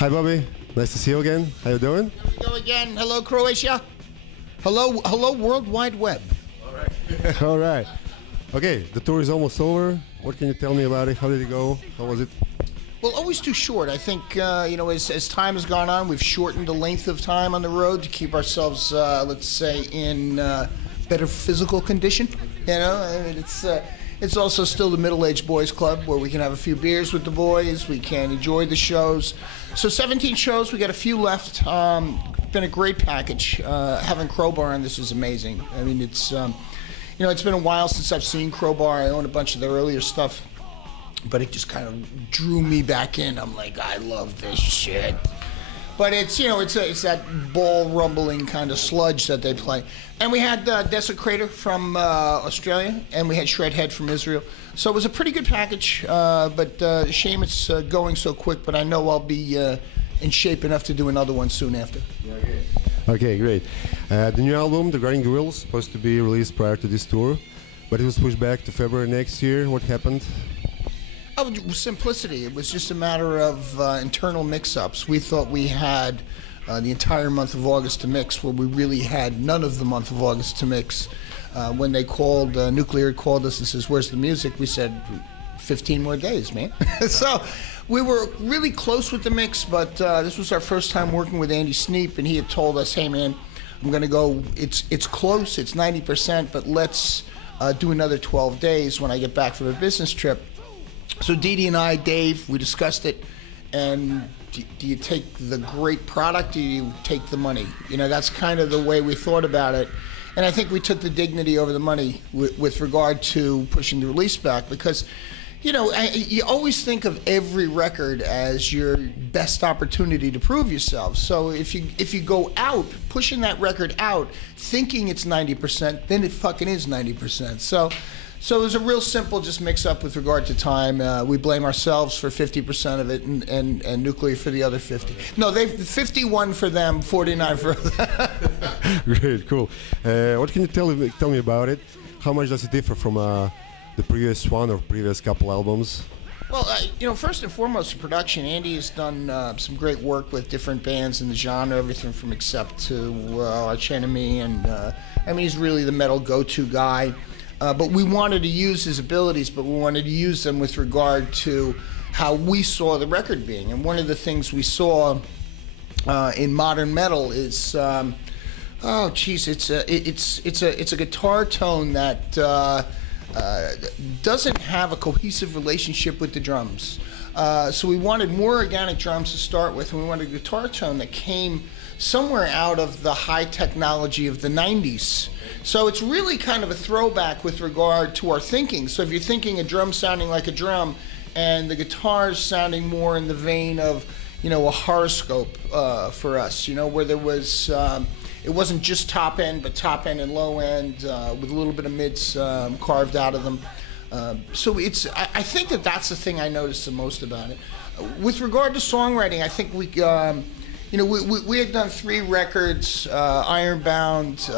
Hi, Bobby. Nice to see you again. How you doing? Here we go again. Hello, Croatia. Hello, World Wide Web. All right. All right. Okay, the tour is almost over. What can you tell me about it? How did it go? How was it? Well, always too short. I think, as time has gone on, we've shortened the length of time on the road to keep ourselves, let's say, in better physical condition. You know, I mean, it's also still the middle-aged boys club where we can have a few beers with the boys. We can enjoy the shows. So 17 shows. We got a few left. Been a great package. Having CROWBAR on this is amazing. I mean, it's been a while since I've seen CROWBAR. I own a bunch of their earlier stuff, but it just kind of drew me back in. I'm like, I love this shit. But it's that ball rumbling kind of sludge that they play. And we had DESECRATOR from Australia, and we had SHREDHEAD from Israel. So it was a pretty good package, but shame it's going so quick, but I know I'll be in shape enough to do another one soon after. Okay, great. The new album, The Grinding Gorillas, supposed to be released prior to this tour, but it was pushed back to February next year. What happened? Oh, simplicity. It was just a matter of internal mix-ups. We thought we had the entire month of August to mix, where we really had none of the month of August to mix. When they called, Nuclear called us and says, "Where's the music?" We said, 15 more days, man. So we were really close with the mix, but this was our first time working with Andy Sneap, and he had told us, "Hey, man, I'm going to go, it's close, it's 90%, but let's do another 12 days when I get back from a business trip." So Dee and I, Dave, we discussed it, and do you take the great product, or do you take the money? You know, that's kind of the way we thought about it. And I think we took the dignity over the money with regard to pushing the release back, because, you know, you always think of every record as your best opportunity to prove yourself. So if you go out, pushing that record out, thinking it's 90%, then it fucking is 90%. So it was a real simple just mix up with regard to time. We blame ourselves for 50% of it, and Nuclear for the other 50. No, 51 for them, 49 for us. Great, cool. What can you tell me about it? How much does it differ from the previous one or previous couple albums? Well, first and foremost, the production. Andy has done some great work with different bands in the genre, everything from Accept to Arch Enemy, and I mean, he's really the metal go-to guy. But we wanted to use his abilities, but we wanted to use them with regard to how we saw the record being. And one of the things we saw in modern metal is, it's a guitar tone that doesn't have a cohesive relationship with the drums. So we wanted more organic drums to start with, and we wanted a guitar tone that came somewhere out of the high technology of the 90s. So it's really kind of a throwback with regard to our thinking. So if you're thinking a drum sounding like a drum, and the guitars sounding more in the vein of, a horoscope for us, where there was, it wasn't just top end, but top end and low end with a little bit of mids carved out of them. So I think that's the thing I noticed the most about it. With regard to songwriting, I think we had done 3 records, Ironbound,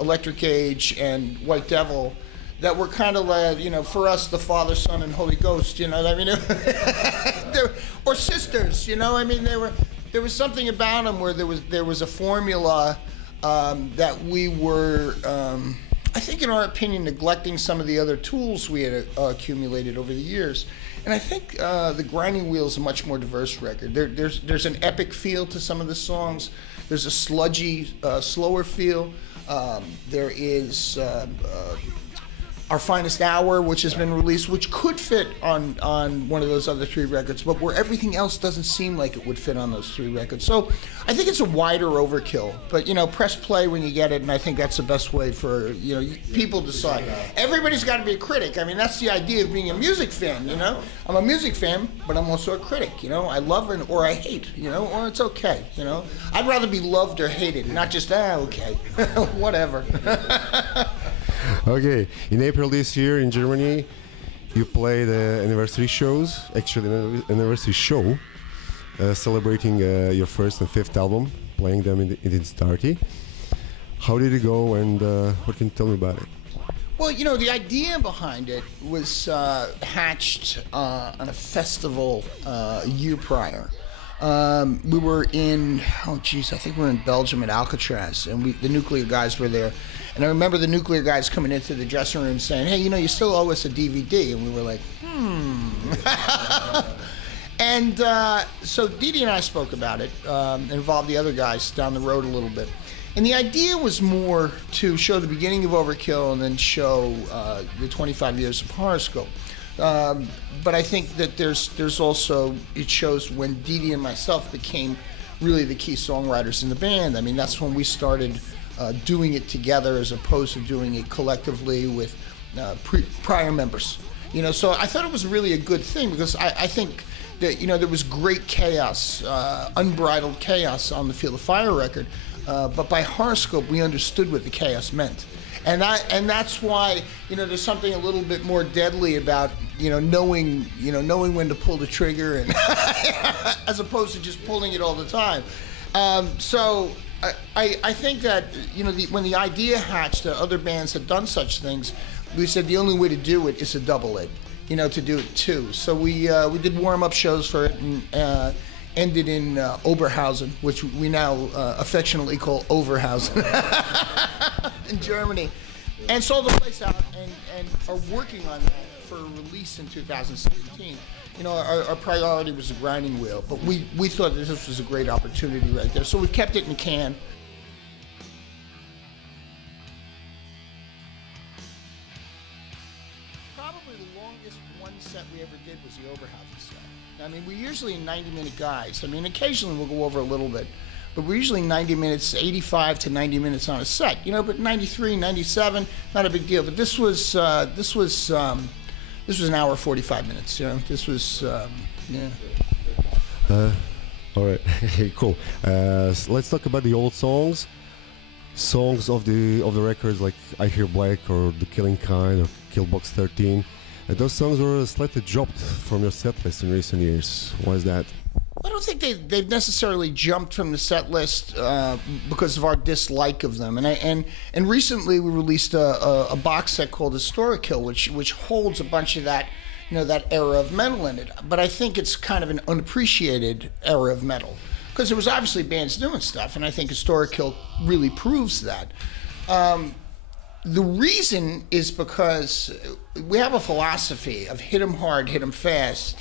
Electric Age, and White Devil, that were kind of like, for us, the Father, Son, and Holy Ghost, I mean? Or sisters, I mean, there was something about them where there was a formula that we were, I think in our opinion, neglecting some of the other tools we had accumulated over the years. And I think the Grinding Wheel is a much more diverse record. There's an epic feel to some of the songs. There's a sludgy, slower feel. There is Our Finest Hour, which has been released, which could fit on one of those other 3 records, but where everything else doesn't seem like it would fit on those 3 records. So I think it's a wider overkill, but press play when you get it, and I think that's the best way for people to decide. Everybody's got to be a critic. I mean, that's the idea of being a music fan. I'm a music fan, but I'm also a critic. I love or I hate. Or it's okay. I'd rather be loved or hated, not just okay, whatever. Okay, in April this year in Germany, you played anniversary shows, actually an anniversary show, celebrating your first and 5th album, playing them in its entirety. How did it go, and what can you tell me about it? Well, the idea behind it was hatched on a festival a year prior. We were in, oh geez, I think we were in Belgium at Alcatraz, and the Nuclear guys were there. And I remember the Nuclear guys coming into the dressing room saying, hey, you know, you still owe us a DVD. And we were like, And so Dee Dee and I spoke about it, involved the other guys down the road a little bit. And the idea was more to show the beginning of Overkill and then show the 25 years of Horoscope. But I think that there's also, it shows when Dee Dee and myself became really the key songwriters in the band. I mean, that's when we started doing it together as opposed to doing it collectively with prior members. You know, so I thought it was really a good thing because I think that, you know, there was great chaos, unbridled chaos on the Feel the Fire record, but by Horoscope we understood what the chaos meant. And that's why, you know, there's something a little bit more deadly about, knowing when to pull the trigger, and as opposed to just pulling it all the time. So I think that, you know, when the idea hatched that other bands had done such things, we said the only way to do it is to double it, you know, to do it too. So we did warm-up shows for it, and ended in Oberhausen, which we now affectionately call Overhausen in Germany, and sold the place out, and are working on that for release in 2017. You know, our priority was the grinding wheel, but we thought that this was a great opportunity right there, so we kept it in the can. Probably the longest one set we ever did was the Oberhausen set. I mean, we're usually 90-minute guys. I mean, occasionally we'll go over a little bit, but we're usually 90 minutes, 85 to 90 minutes on a set, you know, but 93, 97, not a big deal. But this was an hour 45 minutes, you know. This was, yeah. All right, cool. So let's talk about the old songs of the records like I Hear Black or The Killing Kind or Killbox 13. Those songs were slightly dropped from your set list in recent years. Why is that? I don't think they've necessarily jumped from the set list because of our dislike of them. And recently we released a box set called OVERKILL, which holds a bunch of that, you know, that era of metal in it. But I think it's kind of an unappreciated era of metal because there was obviously bands doing stuff, and I think OVERKILL really proves that. The reason is because we have a philosophy of hit 'em hard, hit 'em fast,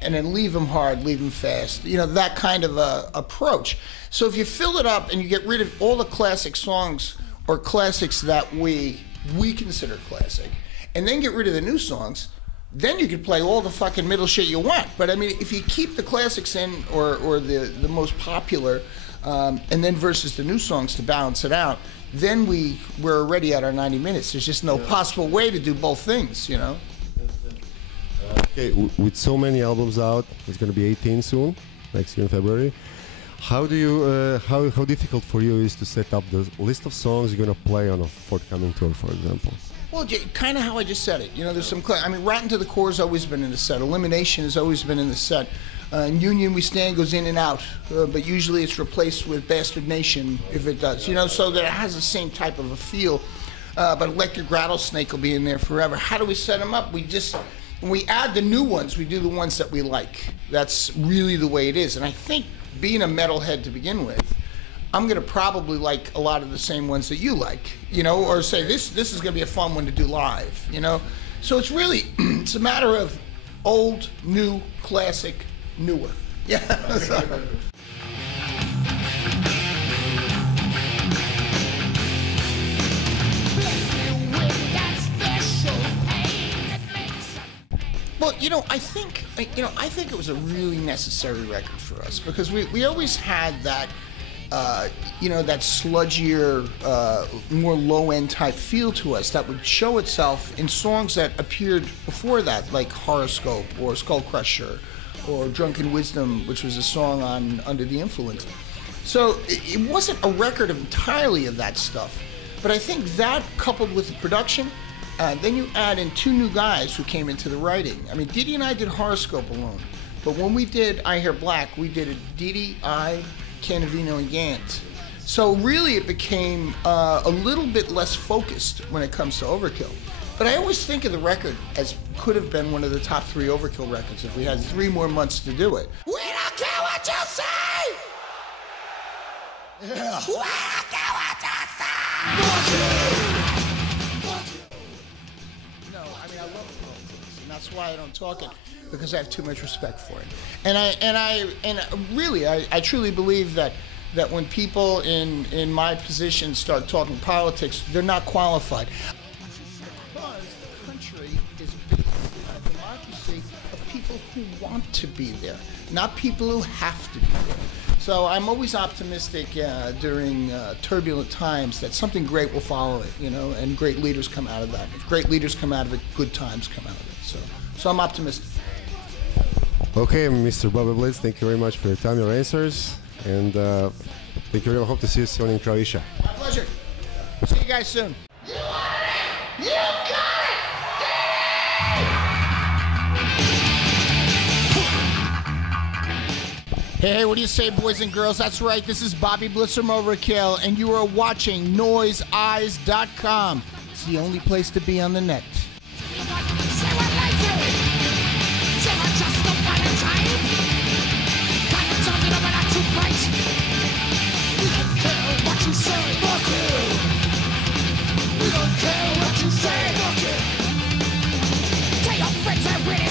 and then leave 'em hard, leave 'em fast. You know, that kind of approach. So if you fill it up and you get rid of all the classic songs or classics that we consider classic, and then get rid of the new songs, then you can play all the fucking middle shit you want. But I mean, if you keep the classics in or the most popular, and then versus the new songs to balance it out, then we're already at our 90 minutes. There's just no possible way to do both things, you know? Okay, with so many albums out, it's going to be 18 soon, next year in February. How do you, how difficult for you is to set up the list of songs you're going to play on a forthcoming tour, for example? Well, kind of how I just said it. You know, there's some, I mean, Rotten to the Core has always been in the set. Elimination has always been in the set. In Union We Stand goes in and out, but usually it's replaced with Bastard Nation if it does. You know, so that it has the same type of a feel. But Electric Rattlesnake will be in there forever. How do we set them up? When we add the new ones, we do the ones that we like. That's really the way it is. And I think being a metalhead to begin with, I'm going to probably like a lot of the same ones that you like, you know, or say this is going to be a fun one to do live, you know. So it's really, it's a matter of old, new, classic, newer. Yeah. Well, you know, I think it was a really necessary record for us because we always had that, you know, that sludgier, more low-end type feel to us that would show itself in songs that appeared before that, like Horoscope or Skull Crusher or Drunken Wisdom, which was a song on Under the Influence. So it wasn't a record entirely of that stuff, but I think that coupled with the production, then you add in two new guys who came into the writing. I mean, Dee Dee and I did Horoscope alone, but when we did I Hear Black, we did it Dee Dee, I, Cannavino, and Gant. So really it became a little bit less focused when it comes to Overkill. But I always think of the record as could have been one of the top 3 Overkill records if we had 3 more months to do it. We don't care what what you say! Yeah. What you say! No, I mean, I love politics, and that's why I don't talk it, because I have too much respect for it. And really, I truly believe that when people in my position start talking politics, they're not qualified. Because the country is based on a democracy of people who want to be there, not people who have to be there. So I'm always optimistic during turbulent times that something great will follow it, you know, and great leaders come out of that. If great leaders come out of it, good times come out of it. So I'm optimistic. Okay, Mr. Bobby Blitz, thank you very much for your time, your answers, and thank you very much. Hope to see you soon in Croatia. My pleasure. See you guys soon. You want it! You got it! Hey, what do you say, boys and girls? That's right, this is Bobby Blitz from Overkill, and you are watching noiseeyes.com. It's the only place to be on the net. We don't care what you say. Tell your friends I really